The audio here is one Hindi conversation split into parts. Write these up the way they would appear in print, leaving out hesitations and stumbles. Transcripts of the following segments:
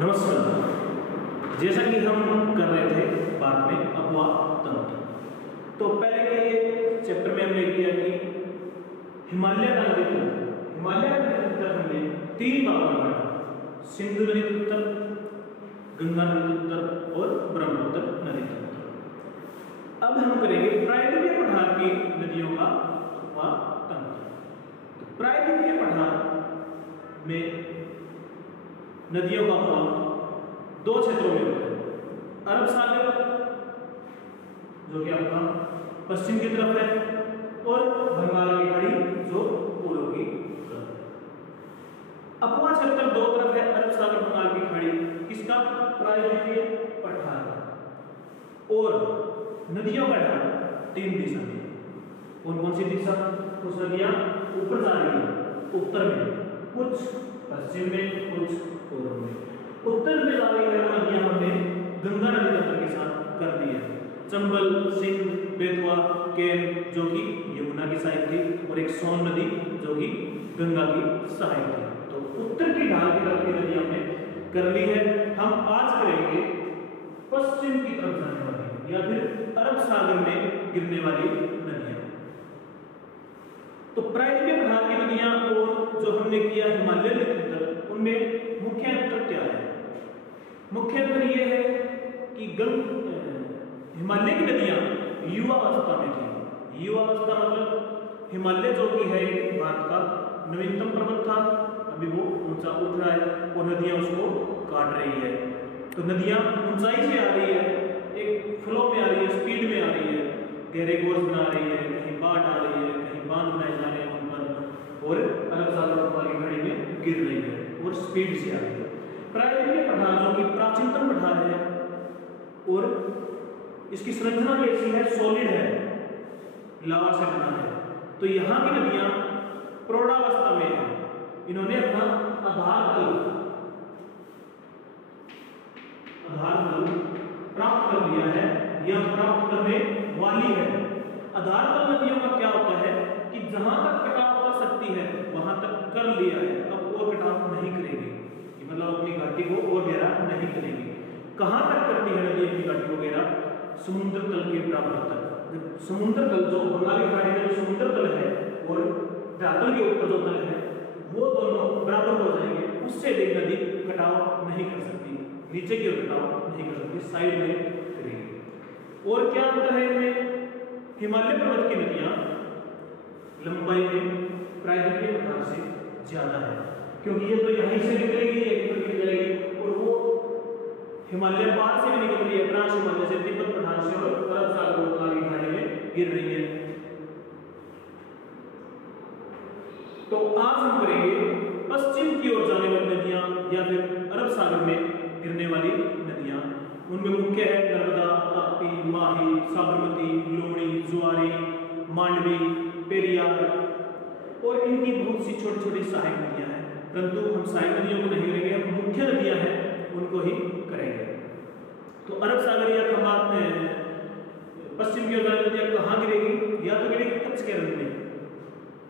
नमस्कार। जैसा कि हम कर रहे थे बाद में अपवाह तंत्र, तो पहले के चैप्टर में हमने किया कि हिमालय का नदी तंत्र हमने 3 भागों में बांटा: सिंधु नदी तंत्र, गंगा नदी तंत्र और ब्रह्मपुत्र नदी तंत्र। अब हम करेंगे प्रायद्वीपीय पठार की नदियों का अपवाह तंत्र। तो प्रायद्वीपीय पठार में नदियों का अपवाह 2 क्षेत्रों में होता है: अरब सागर जो कि आपका पश्चिम की तरफ है और बंगाल की खाड़ी जो पूर्व की तरफ है। अपवाह क्षेत्र 2 तरफ है: अरब सागर, बंगाल की खाड़ी। किसका? प्रायद्वीपीय पठार। और नदियों का ढाल 3 दिशा में। कौन कौन सी दिशा? कुछ नदियां ऊपर जा रही है उत्तर में, कुछ पश्चिम में, कुछ पूर्व में। उत्तर में जा रही है वो नदियां हमने गंगा नदी तंत्र के साथ कर दी है: चंबल, सिंध, बेतवा, केन जो कि यमुना की सहायक थी, और एक सोन नदी जो कि गंगा की सहायक थी। तो उत्तर की ढाल की तरफ की नदी हमने कर ली है। हम आज करेंगे पश्चिम की तरफ जाने वाली या फिर अरब सागर में गिरने वाली नदियां। तो प्रायद्वीपीय पठार की नदियां और जो हमने किया हिमालय तंत्र, उनमें मुख्य अंतर क्या है? मुख्य अंतर यह है कि हिमालय की नदियां युवावस्था में थी। युवावस्था मतलब हिमालय जो कि है भारत का नवीनतम पर्वत था, अभी वो ऊंचा उठ रहा है और नदियां उसको काट रही है। तो नदियां ऊंचाई से आ रही है, एक फ्लो में आ रही है, स्पीड में आ रही है, गहरे गोर्ज बना रही है, कहीं बाढ़ आ रही है, कहीं बांध बनाए जा रहे हैं उन पर, और अरब सागर वाली खाड़ी में गिर रही है और स्पीड से आ रही है। प्रायद्वीपीय पठार जो कि प्राचीनतम पठार है और इसकी संरचना कैसी है? सॉलिड है, लावा से बना है। तो यहाँ की नदियां प्रौढ़ावस्था में है। इन्होंने अपना आधार तल प्राप्त कर लिया है या प्राप्त करने वाली है। आधार तल नदियों का क्या होता है कि जहां तक कटाव कर सकती है वहां तक कर लिया है, अब और कटाव नहीं करेगी, मतलब अपनी घाटी को और गहरा नहीं करेगी। कहां तक करती है नदी अपनी घाटी को गहरा? समुद्र तल के बराबर तक। समुद्र तल जो बंगाल की खाड़ी में जो समुद्र तल है और धरातल के ऊपर जो तल है वो दोनों बराबर हो जाएंगे, उससे भी नदी कटाव नहीं कर सकती, नीचे की ओर कटाव नहीं कर सकती, साइड में करेगी। और क्या अंतर है इनमें? हिमालय पर्वत की नदियां लंबाई में प्रायद्वीपीय पठार से ज्यादा है, क्योंकि ये तो यहीं से निकलेगी, एक निकल जाएगी, और वो हिमालय पार से भी निकल रही है, ट्रांस हिमालय से, तिब्बत पठार से, और अरब सागर की खाड़ी में गिर रही है। तो आज हम करेंगे पश्चिम की ओर जाने वाली नदियां या फिर अरब सागर में गिरने वाली नदियां। उनमें मुख्य है नर्मदा, ताप्ती, माही, साबरमती, लूणी, जुआरी, मांडवी, पेरियार, और इनकी बहुत सी छोटी छोटी सहायक नदियां हैं, परंतु हम सहायक नदियों को नहीं करेंगे, हम मुख्य नदियां हैं उनको ही करेंगे। तो अरब सागर या खंबात में पश्चिम की ओर जाने नदियां कहाँ गिरेगी? या तो गिरेगी कच्छ के रण में।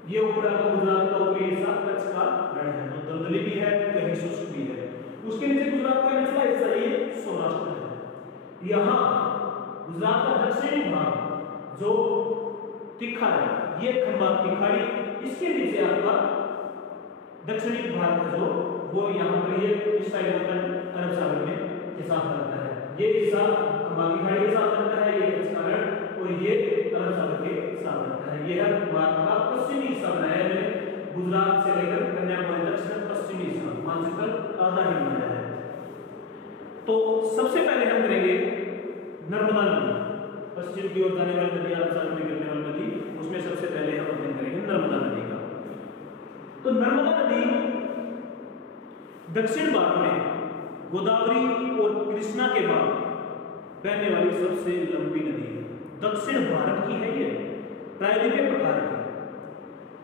ये ऊपर का गुजरात का ऊपरी हिस्सा कच्छ का रण है, तो दलदली भी है, कहीं शुष्क भी है। उसके नीचे गुजरात का निचला हिस्सा ये सौराष्ट्र है। यहाँ गुजरात का दक्षिणी भाग जो तीखा है ये खंबात की खाड़ी, इसके नीचे आपका दक्षिणी भाग है जो वो यहाँ पर ये इस साइड होता है, अरब सागर में के साथ रहता है। ये हिस्सा खंबात की खाड़ी के साथ रहता है, ये कच्छ का रण, और ये अरब सागर के साथ रहता है। यह भारत का पश्चिमी हिस्सा बनाया है, गुजरात से लेकर कन्याकुमारी तक से पश्चिमी हिस्सा, मानचित्र आधा ही बनाया है। तो सबसे पहले हम करेंगे नर्मदा नदी, पश्चिम की ओर जाने वाली नदी, अरब सागर में गिरने वाली नदी, उसमें सबसे पहले हम अध्ययन करेंगे नर्मदा नदी का। तो नर्मदा नदी दक्षिण भारत में गोदावरी और कृष्णा के बाद बहने वाली सबसे लंबी नदी है। दक्षिण भारत की है ये, प्रायद्वीपीय पठार की।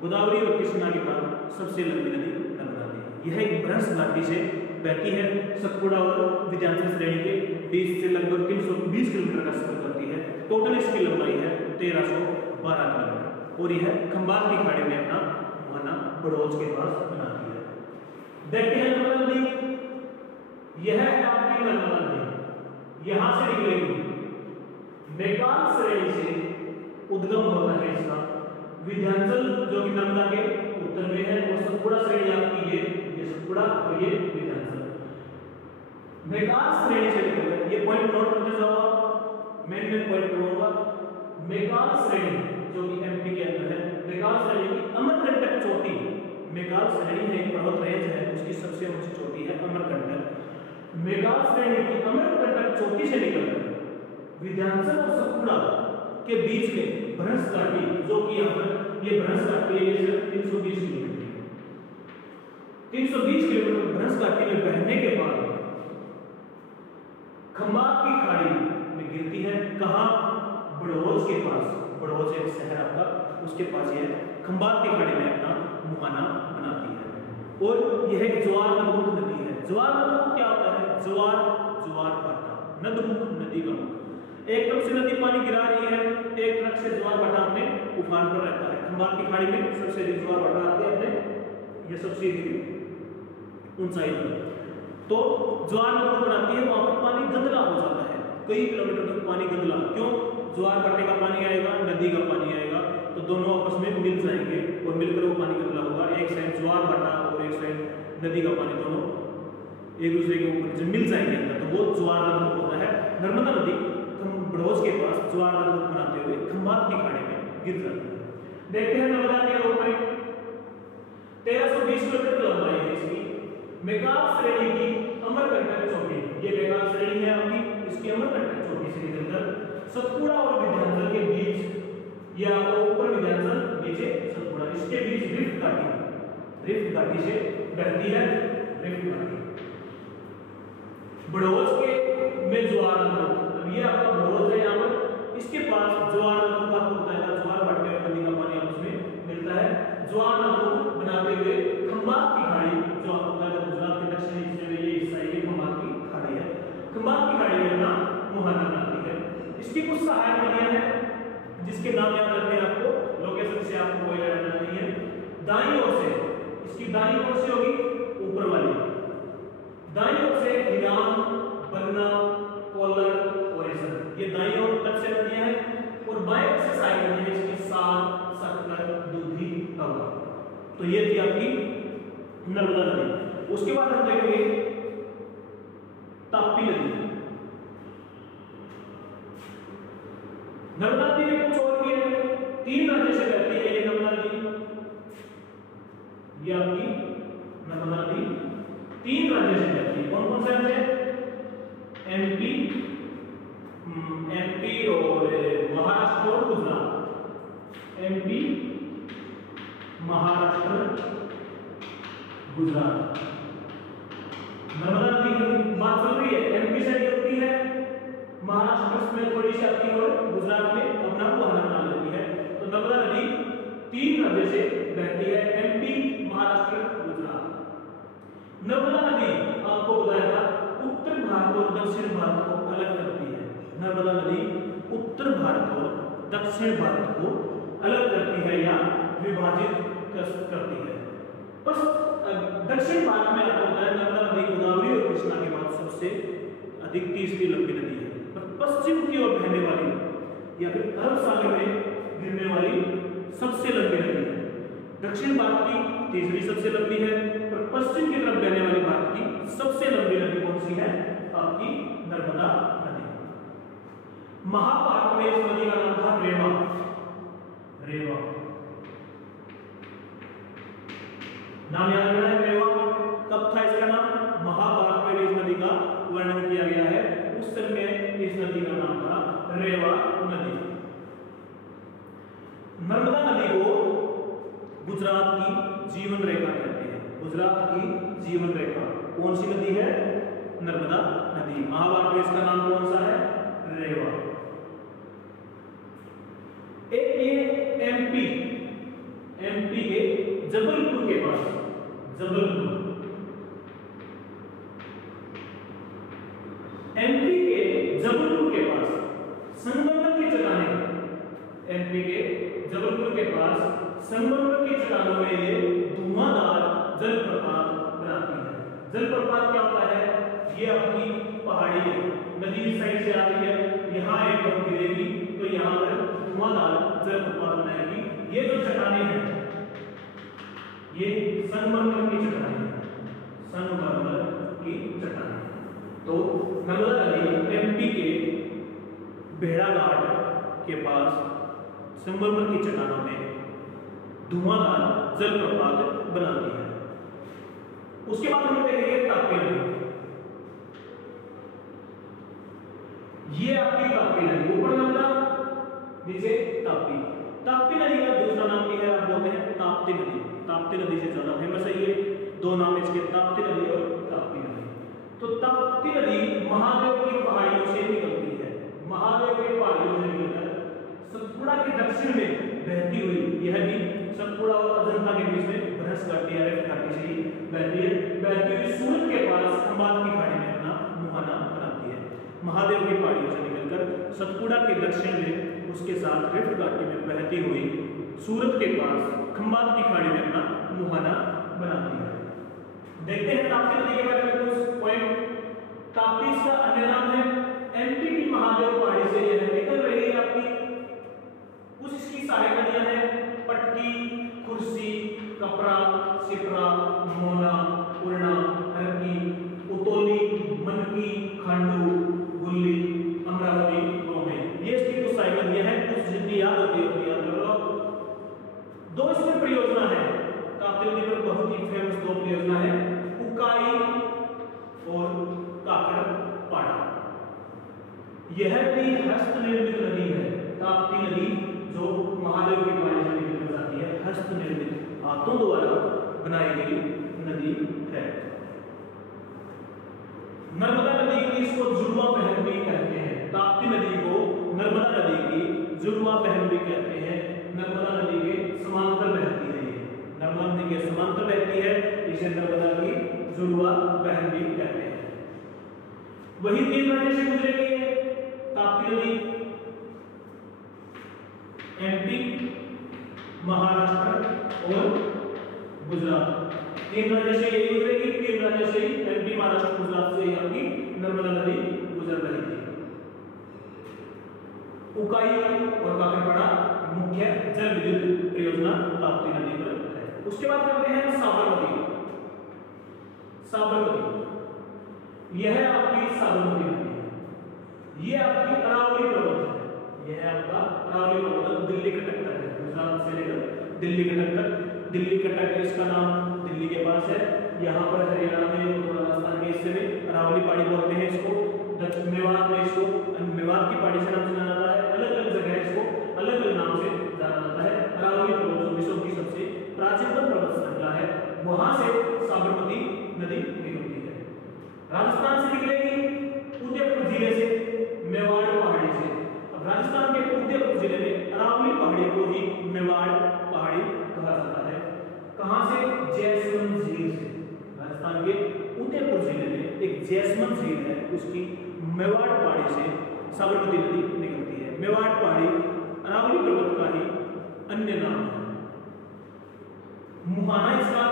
गोदावरी और कृष्णा के बाद सबसे लंबी नदी नर्मदा नदी। यह एक भ्रंश घाटी से बहती है, सतपुड़ा और विंध्याचल श्रेणी के बीच से लगभग 320 किलोमीटर का सफर करती है। टोटल इसकी लंबाई है 1312 किलोमीटर, और यह खंबात की खाड़ी में अपना मुहाना बड़ौज के पास बनाती है। देखते हैं नर्मदा नदी यह है आपकी नर्मदा नदी, यहां से निकलेगी मैकाल श्रेणी से उद्गम होता है इसका विंध्याचल जो कि नर्मदा के उत्तर में है, और सतपुड़ा श्रेणी आपकी ये सतपुड़ा और ये विंध्याचल मैकाल श्रेणी से निकलकर, ये पॉइंट नोट करते जाओ आप, मैं पॉइंट करूंगा। मैकाल श्रेणी जो कि एमपी के अंदर है, मैकाल श्रेणी की अमरकंटक चोटी, मैकाल श्रेणी है एक पर्वत रेंज है, उसकी सबसे ऊंची चोटी है अमरकंटक। मैकाल श्रेणी की अमरकंटक चोटी से निकलकर विंध्याचल और सतपुड़ा के बीच में भ्रंश घाटी, जो कि यहाँ पर ये भ्रंश घाटी है, ये सिर्फ 320 किलोमीटर 320 किलोमीटर भ्रंश घाटी में बहने के बाद खंबात की खाड़ी में गिरती है। कहां? बड़ौज के पास, बड़ौज एक शहर आपका, उसके पास ये खंबात की खाड़ी में अपना मुहाना बनाती है। और यह एक ज्वार नदमुख नदी है। ज्वार नदमुख क्या होता है? ज्वार, ज्वार भाटा, नदमुख नदी का मुख। एक तरफ से नदी पानी गिरा रही है, एक तरफ से ज्वार भाटा अपने उफान पर रहता है। खंबात की खाड़ी में सबसे अधिक ज्वार भाटा आते हैं अपने, ये सबसे ऊंचाई पर, तो ज्वार नदमुख बनाती है, वहां पर पानी गंदला हो जाता है, कई किलोमीटर तक पानी गंदला। क्यों? ज्वार भाटे का पानी आएगा, नदी का पानी आएगा, तो दोनों आपस में मिल जाएंगे और मिलकर वो पानी गंदला होगा। एक साइड ज्वार भाटा और एक साइड नदी का पानी, दोनों एक दूसरे के ऊपर जब मिल जाएंगे अंदर, तो वो ज्वार नदमुख होता है। नर्मदा नदी बड़ौज के पास ज्वार नदमुख बनाते हुए खंबात की खाड़ी में गिर जाती है। देखते हैं नर्मदा के रूप में 1320 किलोमीटर लंबाई है इसकी। मैकाल श्रेणी की अमरकंटक चोटी, ये मैकाल श्रेणी है आपकी, इसकी अमरकंटक चोटी से निकलकर सतपुड़ा और विंध्याचल के बीच, या ऊपर विंध्याचल नीचे सतपुड़ा, इसके बीच रिफ्ट घाटी से बहती है। रिफ्ट घाटी बड़ौज के में ज्वार नदमुख, अब ये आपका बड़ौज है यहाँ पर, इसके पास ज्वार नदमुख आपको बताया, ज्वार भाटे और नदी का पानी आपस में मिलता है। ज्वार नदमुख बनाते हुए खंबात की खाड़ी, जो आपको बताया गुजरात के दक्षिणी हिस्से में ये हिस्सा है, खंबात की खाड़ी है। खंबात की खाड़ी में अपना मुहाना बनाती है। इसकी कुछ सहायक नदियां हैं जिसके नाम याद रखने हैं आपको, लोकेशन से आपको कोई लेना देना नहीं है। दाईं ओर से, इसकी दाईं ओर से होगी ऊपर वाली, दाईं ओर से हिराम, बन्ना, कोलर, ओरिसन, ये दाईं ओर तक से नदियां हैं। और बाएं ओर से सहायक नदियां हैं, इसकी साल, सककर, दूधी, अवा। तो ये थी आपकी नर्मदा नदी। उसके बाद हम देखेंगे ताप्ती नदी। नर्मदा नदी में कुछ और भी है, 3 राज्यों से बहती है ये नर्मदा नदी। ये आपकी नर्मदा नदी 3 राज्यों से बहती है। कौन कौन से राज्य? एमपी और महाराष्ट्र और गुजरात। एमपी, महाराष्ट्र, गुजरात। नर्मदा नदी की बात चल रही है, एमपी से निकलती है, महाराष्ट्र में थोड़ी सी आती है और गुजरात में अपना मुहाना बना लेती है। तो नर्मदा नदी 3 राज्यों से बहती है, एमपी, महाराष्ट्र, गुजरात। नर्मदा नदी आपको बताया था उत्तर भारत और दक्षिण भारत को अलग करती है। नर्मदा नदी उत्तर भारत और दक्षिण भारत को अलग करती है या विभाजित करती है। बस दक्षिण भारत में आपको बताया नर्मदा नदी गोदावरी और कृष्णा के बाद सबसे अधिक तीसरी लंबी नदी है। पर पश्चिम की ओर बहने वाली या फिर अरब सागर में गिरने वाली सबसे लंबी नदी है। दक्षिण भारत की तीसरी सबसे लंबी है, पर पश्चिम की तरफ बहने वाली भारत की सबसे लंबी नदी कौन सी है? आपकी नर्मदा नदी। महाभारत में इस नदी का नाम था रेवा। रेवा नाम याद रखना है। रेवा कब था इसका नाम? महाभारत में इस नदी का वर्णन किया गया है, उस समय इस नदी का नाम था रेवा नदी। नर्मदा नदी को गुजरात की जीवन रेखा कहते हैं। गुजरात की जीवन रेखा कौन सी नदी है? नर्मदा नदी। महाभारत में इसका नाम कौन सा है? रेवा। एक ये एमपी के जबलपुर के पास, जबलपुर एमपी के जबलपुर के पास संगमरमर की चट्टानें, एमपी के जबलपुर के पास संगमरमर की चट्टानों में ये धुआंधार जलप्रपात बनाती है। जलप्रपात क्या होता है? ये आपकी पहाड़ी है, नदी इस साइड से आ रही है, यहाँ एक बम गिरेगी तो यहाँ पर धुआंधार जलप्रपात बनाएगी। ये जो चट्टानें हैं ये संगमरमर की चट्टानें हैं, संगमरमर की चट्टानें। तो नर्मदा नदी एमपी के भेड़ाघाट के पास संगमरमर की चट्टानों में धुआंधार जलप्रपात बनाती है। उसके बाद हम देखेंगे ताप्ती नदी। ये आपकी ताप्ती नदी, ऊपर नर्मदा नीचे ताप्ती। ताप्ती नदी का दूसरा नाम भी है, आप बोलते हैं ताप्ती नदी। ताप्ती नदी से ज्यादा फेमस है ये, दो नाम इसके, ताप्ती नदी और ताप्ती नदी। तो ताप्ती नदी महादेव की पहाड़ियों से निकलती है, महादेव की पहाड़ियों से निकलकर सतपुड़ा के दक्षिण में बहती हुई, यह भी सतपुड़ा और अजंता के बीच में भ्रंश घाटी या रेत घाटी से ही बहती है, बहती हुई सूरत के पास खंबात की खाड़ी में अपना मुहाना बनाती है। महादेव की पहाड़ियों से निकलकर सतपुड़ा के दक्षिण में उसके साथ रिफ्ट घाटी में बहती हुई सूरत के पास खंबात की खाड़ी में अपना मुहाना बनाती है। देखते हैं ताप्ती नदी के बारे में कुछ पॉइंट। ताप्ती इसका अन्य नाम है, एमपी की महादेव पहाड़ी से यह निकल रही है आपकी। कुछ इसकी सहायक नदियां हैं, पटकी, खुर्सी, कपरा, सिपरा, मोना, पूर्णा, हरकी, उतोली, मनकी, खांडू, गुल्ली, अमरावती, रोमे। ये इसकी कुछ सहायक नदियां हैं, कुछ जितनी याद होती है उतनी याद कर लो। दो इसमें परियोजना है ताप्ती नदी पर, बहुत ही फेमस दो परियोजना है, उकाई और काकरपाड़ा। यह भी हस्त निर्मित नदी है। ताप्ती नदी जो महादेव की पहाड़ी से निकल जाती है, हस्त निर्मित हाथों द्वारा बनाई गई नदी है। नर्मदा नदी की इसको जुड़वा बहन भी कहते हैं। ताप्ती नदी को नर्मदा नदी की जुड़वा बहन भी कहते हैं। नर्मदा नदी के समांतर बहती है, ये नर्मदा नदी के समांतर बहती है, इसे नर्मदा की जुड़वा बहन भी कहते हैं। वही तीन राज्य से गुजरेगी ताप्ती नदी, एमपी, महाराष्ट्र और गुजरात। तीन राज्य से यही गुजरेगी, तीन राज्य से ही एमपी, महाराष्ट्र, गुजरात से आपकी नर्मदा नदी गुजर रही थी। उकाई और काकरपाड़ा मुख्य जल विद्युत परियोजना ताप्ती नदी पर है। उसके बाद करते हैं साबरमती। साबरमती यह आपकी साबरमती नदी है, यह आपकी अरावली पर्वत है। यह आपका अरावली पर्वत दिल्ली कटक तक है, गुजरात से लेकर दिल्ली कटक तक। दिल्ली कटक इसका नाम दिल्ली के पास है। यहाँ पर हरियाणा में और राजस्थान के हिस्से में अरावली पहाड़ी बोलते हैं इसको। मेवात में इसको मेवात की पहाड़ी से नाम सुना जाता है। अलग अलग जगह इसको अलग अलग नाम से जाना जाता है। अरावली पर्वत विश्व की सबसे प्राचीनतम पर्वत श्रृंखला है, वहां से साबरमती नदी निकलती है। राजस्थान से निकलेगी उदयपुर जिले से, मेवाड़ पहाड़ी से। अब राजस्थान के उदयपुर जिले में अरावली पहाड़ी को ही मेवाड़ पहाड़ी कहा जाता है। कहां से? जैसमंद झील से। राजस्थान के उदयपुर जिले में एक जैसमंद झील है, उसकी मेवाड़ पहाड़ी से साबरमती नदी निकलती है। मेवाड़ पहाड़ी अरावली पर्वत का ही अन्य नाम है। मुहाना इसका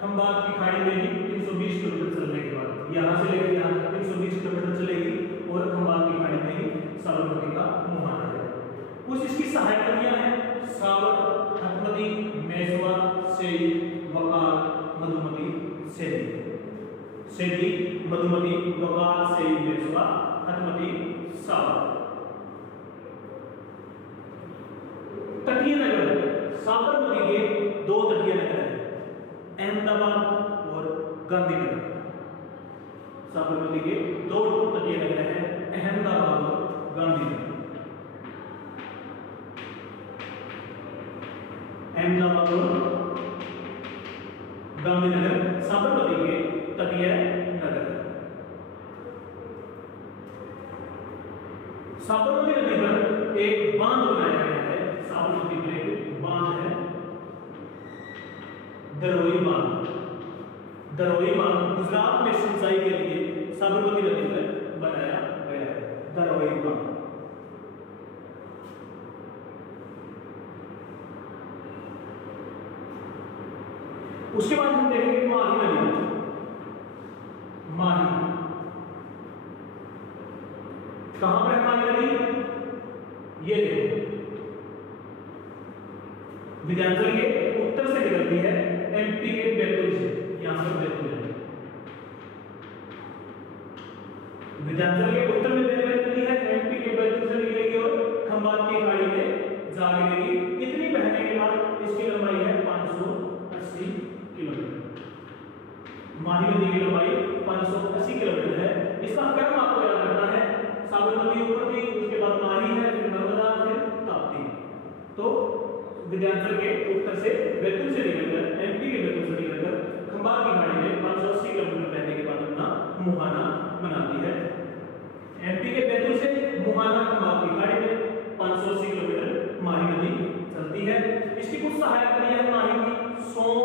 खंबात की खाड़ी में ही 320 किलोमीटर चलने के बाद, यहां से लेकर यहां 320 किलोमीटर चलेगी और खंबात की खाड़ी में ही साबरमती का मुहाना है। कुछ इसकी सहायक नदियां हैं, साबर, हथमती, मेसवा, सेई, वकार, मधुमती, सेदी। सेदी, मधुमती, वकार, सेई, मेसवा, हथमती, साबर। तटीय नगर साबरमती के दो तटीय नगर हैं, अहमदाबाद और गांधीनगर। साबरमती के दो तटीय नगर हैं, अहमदाबाद और गांधीनगर। अहमदाबाद और गांधीनगर साबरमती के तटीय नगर। साबरमती नदी पर एक बांध बनाया गया है। साबरमती पर एक बांध है, दरोई बांध। दरोई बांध गुजरात में सिंचाई के लिए साबरमती नदी पर बनाया गया है, दरोई बांध। उसके बाद हम देखेंगे माही नदी। माही विंध्याचल के उत्तर से निकलती है एमपी के बैतूल से, यहां पर बैतूल है। विंध्याचल के उत्तर में बहने वाली नदी है, एमपी के बैतूल से निकलेगी और खंभात की खाड़ी में जा गिरेगी। इतनी बहने के बाद इसकी लंबाई है 580 किलोमीटर। माही नदी की लंबाई 580 किलोमीटर है। इसका क्रम आपको याद रखना है, सागर नदी ऊपर थी, उसके बाद माही है, फिर नर्मदा, फिर ताप्ती। तो विंध्याचल के उत्तर से बैतूल से निकलकर, एमपी के बैतूल से निकलकर खंभात की खाड़ी में 580 किलोमीटर बहने के बाद अपना मुहाना बनाती है। एमपी के बैतूल से मुहाना खंभात की खाड़ी में 580 किलोमीटर माही नदी चलती है। इसकी कुछ सहायक नदियां हैं माही की, सोन,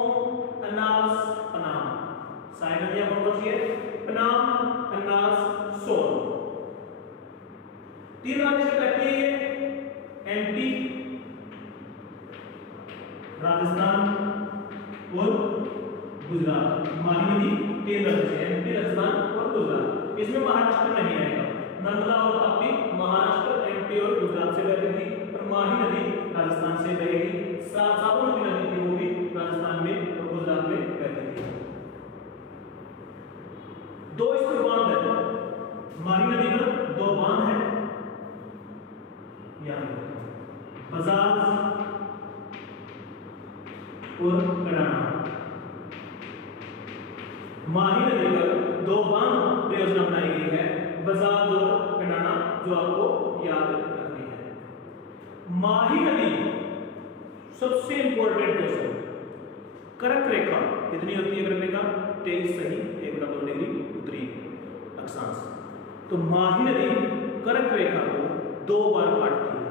अनास, पनाम। सहायक नदियां कौन सी है? पनाम, अनास, सोन। 3 राज्य से कटती है ये, एमपी, राजस्थान और गुजरात। माही नदी 3 राज्य से, एमपी, राजस्थान और गुजरात। इसमें महाराष्ट्र नहीं आएगा। नर्मदा और ताप्ती महाराष्ट्र, एमपी और गुजरात से बहती थी, और माही नदी राजस्थान से बहेगी। साबरमती नदी थी, वो भी राजस्थान में और गुजरात में बहती थी। 2 इसमें बांध है, माही नदी पर 2 बांध है, बजाज और कडाना। माही नदी पर 2 बांध परियोजना बनाई गई है, बजाज और कडाना, जो आपको याद रखनी है। माही नदी सबसे इंपॉर्टेंट क्वेश्चन, कर्क रेखा कितनी होती है? कर्क रेखा 23 सही 1/2 डिग्री उत्तरी अक्षांश। तो माही नदी कर्क रेखा को 2 बार काटती है।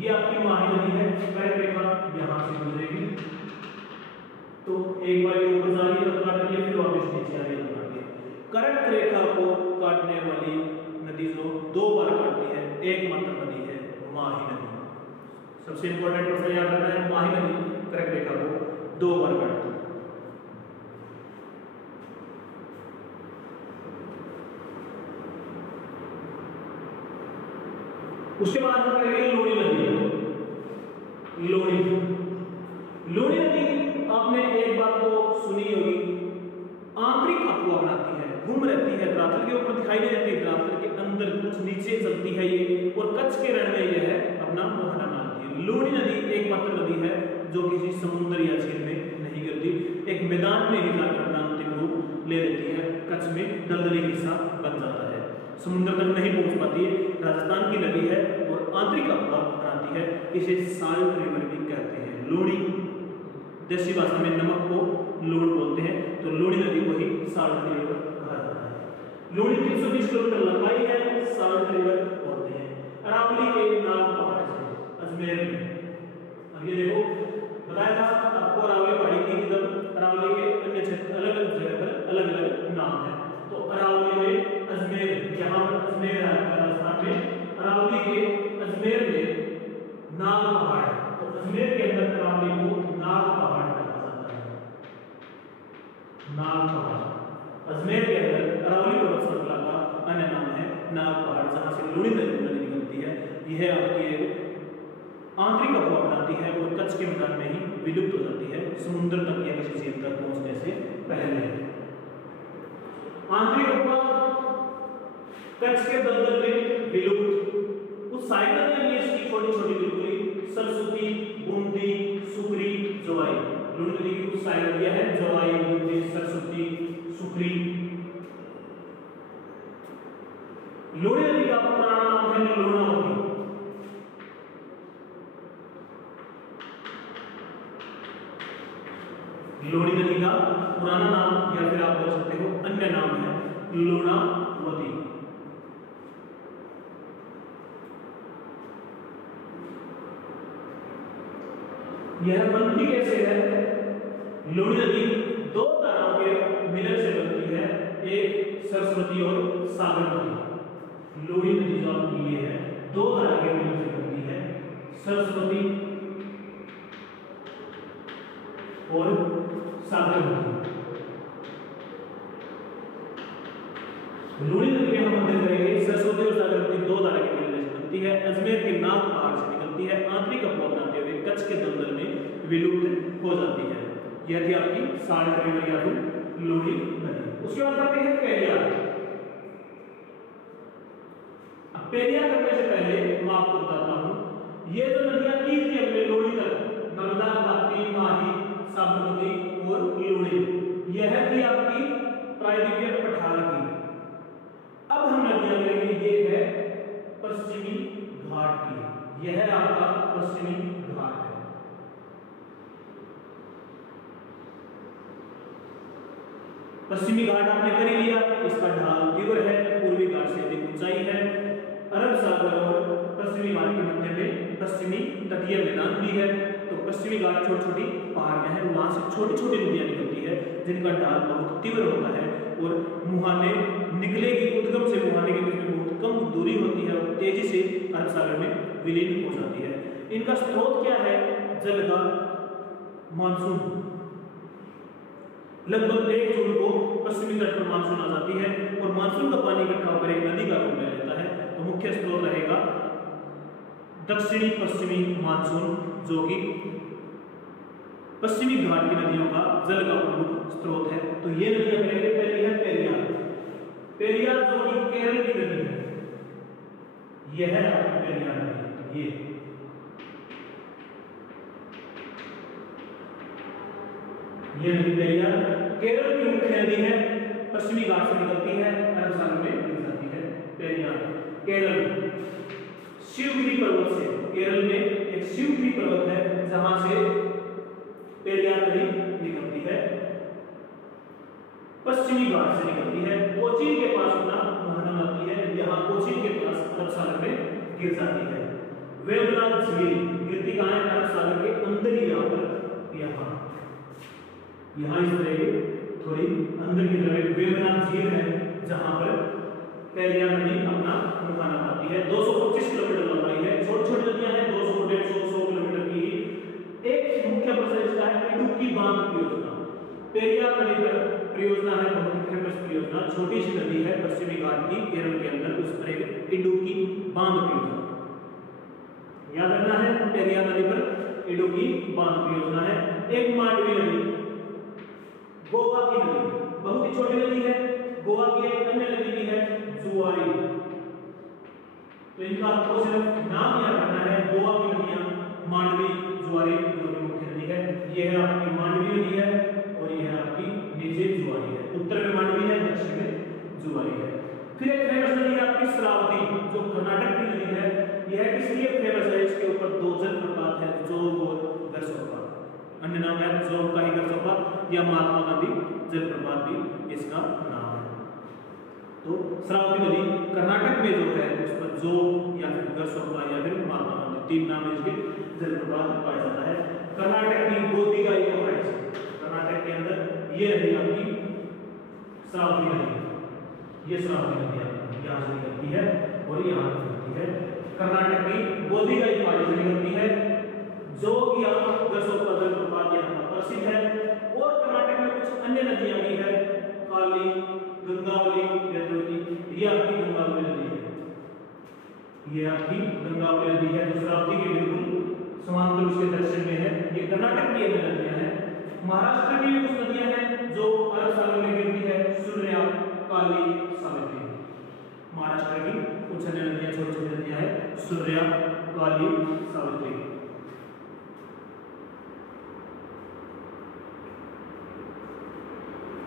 ये आपकी माही नदी है, कर्क रेखा यहां से गुजरेगी, तो एक बार ये ऊपर जा रही है, काट रही है, फिर वापस नीचे आ रही है। कर्क रेखा को काटने वाली नदी जो 2 बार काटती है, एकमात्र नदी है माही नदी। सबसे इंपॉर्टेंट प्रश्न याद रखना है, माही नदी कर्क रेखा को 2 बार काटती है। उसके बाद हम करेंगे लोणी नदी। लोणी नदी आपने एक बात तो सुनी होगी, आंतरिक अफवाह बनाती है, घूम रहती है, द्रातल के ऊपर दिखाई नहीं देती, द्रातल के अंदर कुछ नीचे चलती है ये, और कच्छ के रण में ये है अपना मुहाना बनाती है। लोणी नदी एकमात्र नदी है जो किसी समुद्र या झील में नहीं गिरती, एक मैदान में ही जाकर अपना अंतिम रूप ले लेती है, कच्छ में दलदली हिस्सा बन जाता है, समुद्र तक नहीं पहुंच पाती है। राजस्थान की नदी है और आंतरिक अफवाह बनाती है, इसे साल्ट रिवर भी कहते हैं। लोणी देसी भाषा में नमक को लोण बोलते हैं, तो लोणी नदी को ही साल्ट रिवर कहा जाता है। लोणी 320 किलोमीटर लंबाई है, साल्ट रिवर बोलते हैं। अरावली के नाग पहाड़ से अजमेर में, अब ये देखो बताया था आपको अरावली पहाड़ी की, तब अरावली के अन्य क्षेत्र अलग अलग जगह पर अलग अलग नाम है। तो अरावली में अजमेर, यहाँ पर अजमेर है राजस्थान में, अरावली के अजमेर में नाग पहाड़, तो अजमेर के अंदर अरावली को नाग पहाड़ कहा जाता है। नाग पहाड़ अजमेर के अंदर अरावली पर्वत श्रृंखला का अन्य नाम है नाग पहाड़, जहां से लोणी नदी निकलती है। यह आपकी एक आंतरिक अफवाह बनाती है और कच्छ के मैदान में ही विलुप्त हो जाती है, समुद्र तक या किसी झील तक पहुंचने से पहले। आंतरिक अफवाह कच्छ के दलदल में विलुप्त, उस साइड में इसकी छोटी छोटी बिल्कुल सरस्वती, बूंदी, सुकरी, जवाई। लोणी नदी की कुछ साइड नदियां हैं, जवाई, बूंदी, सरस्वती, सुकरी। लोणी नदी का पुराना नाम है लोणावती। लोणी नदी का पुराना नाम या फिर आप बोल सकते हो अन्य नाम है लोणावती। यह बनती कैसे है? लोणी नदी 2 धाराओं के मिलन से बनती है, एक सरस्वती और सागर नदी। लोणी नदी जो आपकी ये है 2 धारा के मिलन से बनती है, सरस्वती और सागर नदी। लोणी नदी में हम अध्ययन करेंगे सरस्वती और सागर नदी 2 धारा के मिलन से बनती निकलती है, अजमेर के नाग पहाड़ से निकलती है, आंतरिक अपवा बनाते हुए कच्छ के दलदल में विलुप्त हो जाती है। यह थी आपकी साल्ट रिवर या फिर लोही नदी। उसके बाद आते हैं पेरियार। अब पेरियार करने से पहले मैं आपको बताता हूं, ये जो नदियां की थी अपने लोही तक, नर्मदा, ताप्ती, माही, साबरमती और लोही, यह थी आपकी प्रायद्वीपीय पठार की। अब हम नदियां करेंगे, ये है पश्चिमी घाट की, यह आपका पश्चिमी घाट है। पश्चिमी घाट आपने कर ही लिया, इसका ढाल तीव्र है, पूर्वी घाट से अधिक ऊंचाई है, अरब सागर और पश्चिमी घाट के मध्य में पश्चिमी तटीय मैदान भी है। तो पश्चिमी घाट छोटी छोटी पहाड़ियां हैं, वहां से छोटी छोटी नदियां निकलती है जिनका ढाल बहुत तीव्र होता है और मुहाने निकलेगी, उद्गम से मुहाने के बीच में बहुत कम दूरी होती है और तेजी से अरब सागर में विलीन हो जाती है। इनका स्रोत क्या है? जल का मानसून। लगभग 1 जून को पश्चिमी तट पर मानसून आ जाती है और मानसून का पानी इकट्ठा होकर एक नदी का रूप ले लेता है। तो मुख्य स्रोत रहेगा दक्षिणी पश्चिमी मानसून, जो कि पश्चिमी घाट की नदियों का जल का प्रमुख स्रोत है। तो ये नदियां पहली है पेरियार। पेरियार जो कि केरल की नदी है, यह है आपकी पेरियार नदी। ये नदी पेरियार केरल की मुख्य नदी है, पश्चिमी घाट से निकलती है, अरब सागर में मिल जाती है। पेरियार केरल शिवगिरी पर्वत से, केरल में एक शिवगिरी पर्वत है जहां से पेरियार नदी निकलती है, पश्चिमी घाट से निकलती है, कोचीन के पास अपना मुहाना आती है, यहां कोचीन के पास अरब सागर में गिर जाती है। वेवनाथ झील गिरती कहां है? अरब सागर के अंदर ही, यहां पर, यहां इस तरह की थोड़ी अंदर की तरफ वेवनाथ झील है जहां पर पेरियार नदी अपना मुहाना आती है। 225 किलोमीटर लंबाई है, छोटी छोटी नदियां हैं, 200, 150, 100 किलोमीटर की। एक मुख्य प्रश्न इसका है इडुक्की बांध परियोजना। पेरियार नदी पर परियोजना है, बहुत फेमस परियोजना, छोटी सी नदी है पश्चिमी घाट की, केरल के अंदर, उस पर एक इडुक्की बांध परियोजना याद रखना है। पेरियार नदी पर इडुक्की बांध परियोजना है। एक मांडवी नदी, गोवा की नदी, बहुत ही छोटी नदी है। गोवा की एक अन्य नदी भी है जुआरी, तो इनका आपको सिर्फ नाम याद रखना है। गोवा की नदियां मांडवी, जुआरी जो कि मुख्य नदी है। यह है आपकी मांडवी नदी है और यह है आपकी नीचे जुआरी है। उत्तर में मांडवी है, दक्षिण में जुआरी है। फिर एक फेमस नदी है आपकी श्रावती, जो कर्नाटक की नदी है। यह किस लिए फेमस है? इसके ऊपर 2 जलप्रपात है, जोग और गरसोपा। अन्य नाम है जोग का ही गरसोपा, या महात्मा गांधी जलप्रपात भी इसका नाम है। तो श्रावती नदी कर्नाटक में जो है उस पर जोग या फिर गरसोपा या फिर महात्मा गांधी, 3 नाम इसके जलप्रपात पाया जाता है। कर्नाटक की गोदीगाई पहाड़ी से, कर्नाटक के अंदर ये रही आपकी श्रावती नदी। ये श्रावती नदी यहाँ से निकलती है और यहाँ निकलती है। कर्नाटक की गोदीगाई पहाड़ी से निकलती है, जो कि गरसोपा जलप्रपात यहाँ प्रसिद्ध है। और कर्नाटक में कुछ अन्य नदियां भी है, काली, गंगावली, ये आपकी गंगावली नदी है। ये आपकी गंगावली नदी है जो श्रावती के बिल्कुल समांतर उसके दक्षिण में है। ये कर्नाटक की अन्य नदियां हैं। महाराष्ट्र की भी कुछ नदियां हैं जो अरब सागर में गिरती है, सूर्या, काली, सावित्री। महाराष्ट्र की कुछ अन्य नदियां, छोटी छोटी नदियां हैं, सूर्या, काली, सावित्री।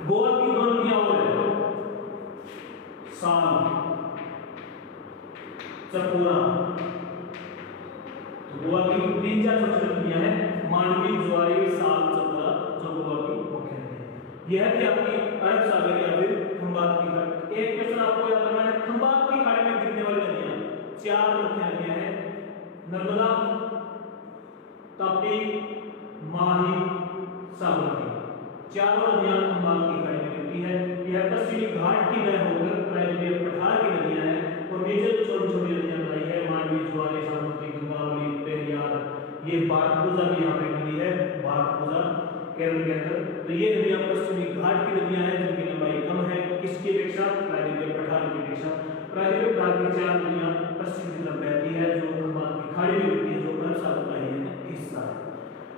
गोवा की 2 नदियां और है, साल, चकोरा। तो गोवा की 3-4 छोटी नदियां हैं, मांडवी, जुआरी, साल, चकोरा, जो गोवा की मुख्य नदी है। यह थी आपकी अरब सागर या फिर खंबात की खाड़ी। एक क्वेश्चन आपको याद रखना है, खंबात की खाड़ी में गिरने वाली नदियां 4 मुख्य नदियां हैं, नर्मदा, ताप्ती, माही, साबरमती। चारों नदियां खंबात की खाड़ी में गिरती है। यह पश्चिमी घाट की लय होकर प्रायद्वीपीय पठार की नदियां हैं और नीचे छोटी छोटी नदियां बताई है, मांडवी, जुआरी, साबरमती, गंगावली, पेरियार। ये बारहपुजा भी यहाँ पे नदी है, बारहपुजा केरल के अंदर। तो ये नदियां पश्चिमी घाट की नदियां हैं जिनकी लंबाई कम है, किसकी अपेक्षा? प्रायद्वीपीय पठार की अपेक्षा। प्रायद्वीपीय पठार की 4 नदियां पश्चिम की तरफ बहती है, हिस्सा है।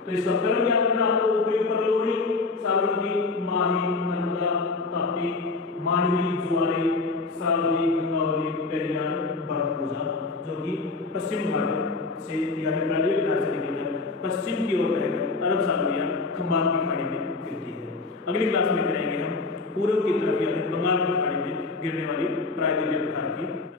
तो इसका क्रम याद रखना आपको, ऊपरी ऊपर लोरी, साबरमती, माही, नर्मदा, ताप्ती, मांडवी, जुआरी, सालवी, गंगावली, पेरियार, भरतपुजा, जो कि पश्चिम घाट से या फिर प्रादेशिक घाट से निकलकर पश्चिम की ओर बहकर अरब सागर या खंबात की खाड़ी में गिरती है। अगली क्लास में करेंगे हम पूर्व की तरफ या फिर बंगाल की खाड़ी में गिरने वाली प्रायद्वीपीय प्रकार की